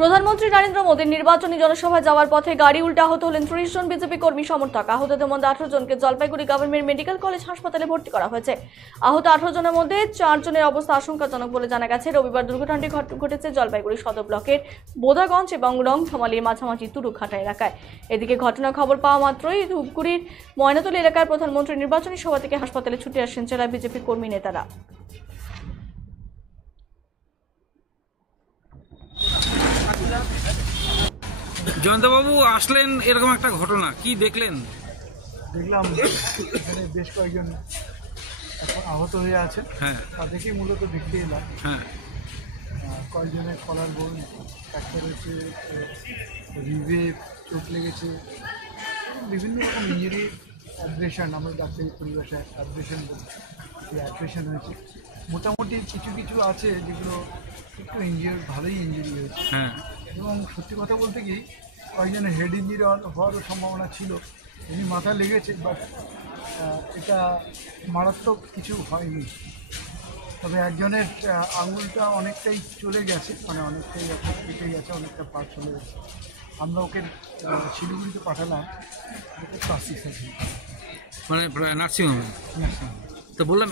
প্রধানমন্ত্রী নরেন্দ্র মোদীর নির্বাচনী জনসভায় যাওয়ার পথে গাড়ি উল্টে আহত হলেন 30 জন বিজেপি কর্মী সমর্থক। আহতদের মধ্যে 18 জনকে জলপাইগুড়ি গভর্নমেন্ট মেডিকেল কলেজ হাসপাতালে ভর্তি করা হয়েছে। আহত 18 জনের মধ্যে 4 জনের অবস্থা আশঙ্কাজনক বলে জানা গেছে। রবিবার দুর্ঘটনাটি ঘটেছে জলপাইগুড়ি সদর ব্লকের বোদাগঞ্জ এবং রংধমালির মাঝামাঝি তুরুঘাটা এলাকায়। এদিকে ঘটনার খবর পাওয়া মাত্রই ধূপগুড়ির ময়নাতলী এলাকার প্রধানমন্ত্রীর নির্বাচনী সভা থেকে হাসপাতালে ছুটে আসেন জেলা বিজেপি কর্মী নেতারা। জয়ন্তবাবু আসলেন, এরকম একটা ঘটনা কি দেখলেন? দেখলাম এখানে বেশ কয়েকজন এখন আহত হয়ে আছে। হ্যাঁ, তাদেরকেই মূলত দেখতে এলাম। হ্যাঁ, কয়েকজনের কলার বোন ফ্র্যাকচার হয়েছে, রিভে চোট লেগেছে, বিভিন্ন রকম ইঞ্জুরি, অ্যাব্রেশন, আমরা ডাক্তারি পরিভাষায় অ্যাব্রেশন বলি, সেই অ্যাব্রেশন হয়েছে। মোটামুটি কিছু কিছু আছে যেগুলো একটু ভালোই ইঞ্জুরি হয়েছে। হ্যাঁ, এবং সত্যি কথা বলতে কি কয়েকজনের হেড ইঞ্জুরি হওয়ারও সম্ভাবনা ছিল। এমনি মাথা লেগেছে, বাট এটা মারাত্মক কিছু হয়নি। তবে একজনের আঙুলটা অনেকটাই চলে গেছে, মানে অনেকটাই কেটে গেছে, অনেকটা পার্ট চলে গেছে। আমরা ওকে শিলিগুড়িতে পাঠালাম, ওকে প্লাস্টিক সার্জারি, মানে নার্সিংহোমে। তো বললাম